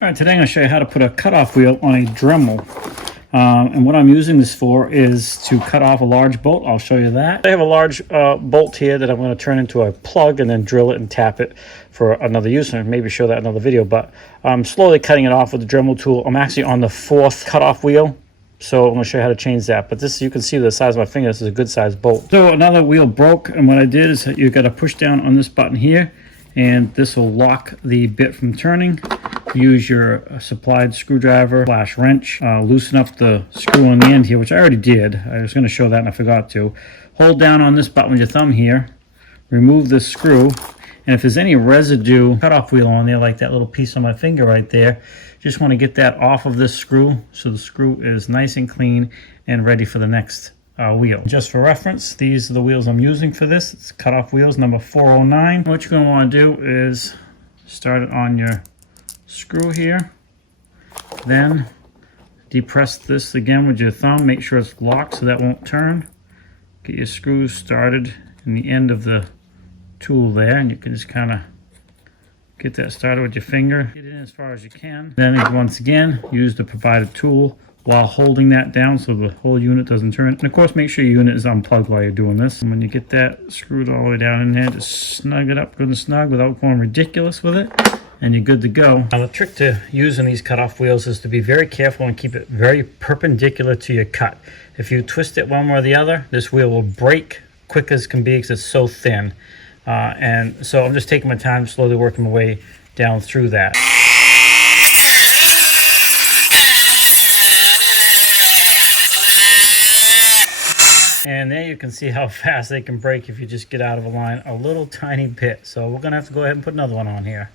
All right, today I'm going to show you how to put a cutoff wheel on a Dremal. And what I'm using this for is to cut off a large bolt. I'll show you that. I have a large bolt here that I'm going to turn into a plug and then drill it and tap it for another use, and maybe show that in another video. But I'm slowly cutting it off with the Dremal tool. I'm actually on the fourth cutoff wheel, so I'm going to show you how to change that. But this, you can see the size of my finger. This is a good size bolt. So another wheel broke, and what I did is you got to push down on this button here, and this will lock the bit from turning. Use your supplied screwdriver / wrench. Loosen up the screw on the end here, which I already did. I was going to show that and I forgot to. Hold down on this button with your thumb here. Remove this screw. And if there's any residue cutoff wheel on there, like that little piece on my finger right there, just want to get that off of this screw so the screw is nice and clean and ready for the next wheel. Just for reference, these are the wheels I'm using for this. It's cutoff wheels number 409. What you're going to want to do is start it on your screw here, then depress this again with your thumb. Make sure it's locked so that won't turn. Get your screws started in the end of the tool there, and you can just kind of get that started with your finger. Get it in as far as you can. Then once again, use the provided tool while holding that down so the whole unit doesn't turn. And of course, make sure your unit is unplugged while you're doing this. And when you get that screwed all the way down in there, just snug it up good and snug without going ridiculous with it, and you're good to go. Now the trick to using these cutoff wheels is to be very careful and keep it very perpendicular to your cut. If you twist it one way or the other, this wheel will break quick as can be because it's so thin. And so I'm just taking my time, slowly working my way down through that. And there you can see how fast they can break if you just get out of a line a little tiny bit. So we're going to have to go ahead and put another one on here.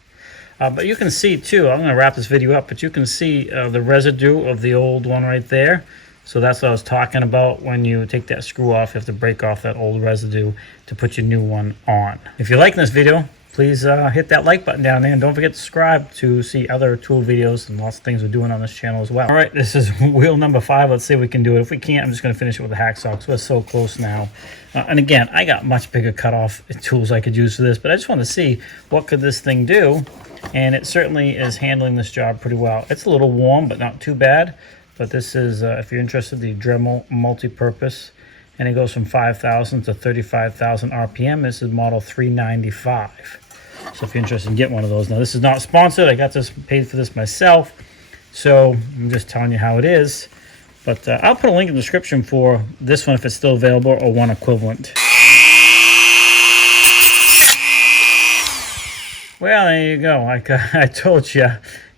But you can see too, I'm going to wrap this video up, but you can see the residue of the old one right there. So that's what I was talking about. When you take that screw off, you have to break off that old residue to put your new one on. If you're liking this video, please hit that like button down there, and don't forget to subscribe to see other tool videos and lots of things we're doing on this channel as well. All right, this is wheel number 5. Let's see if we can do it. If we can't, I'm just going to finish it with a hacksaw because we're so close now. And again, I got much bigger cutoff tools I could use for this, but I just want to see what could this thing do. And it certainly is handling this job pretty well. It's a little warm, but not too bad. But this is, if you're interested, the Dremal multi-purpose. And it goes from 5,000 to 35,000 RPM. This is model 395. So if you're interested in getting one of those. Now, this is not sponsored. I got this, paid for this myself. So I'm just telling you how it is. But I'll put a link in the description for this one if it's still available, or one equivalent. Well, there you go. I told you,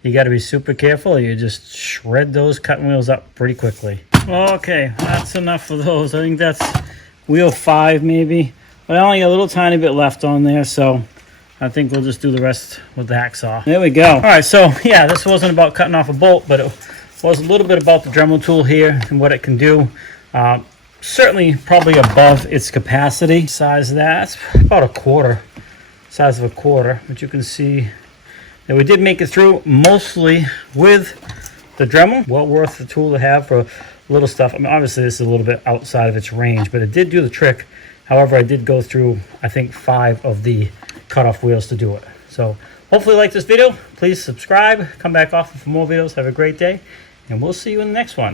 you got to be super careful. You just shred those cutting wheels up pretty quickly. Okay, that's enough of those. I think that's wheel 5 maybe. But I only got a little tiny bit left on there, so I think we'll just do the rest with the hacksaw. There we go. All right, so yeah, this wasn't about cutting off a bolt, but it was a little bit about the Dremal tool here and what it can do. Certainly probably above its capacity. Size of that, it's about a quarter. Size of a quarter, but you can see that we did make it through mostly with the Dremal. Well worth the tool to have for little stuff. I mean, obviously this is a little bit outside of its range, but it did do the trick. However, I did go through, I think, 5 of the cutoff wheels to do it. So hopefully you like this video. Please subscribe, come back often for more videos. Have a great day, and we'll see you in the next one.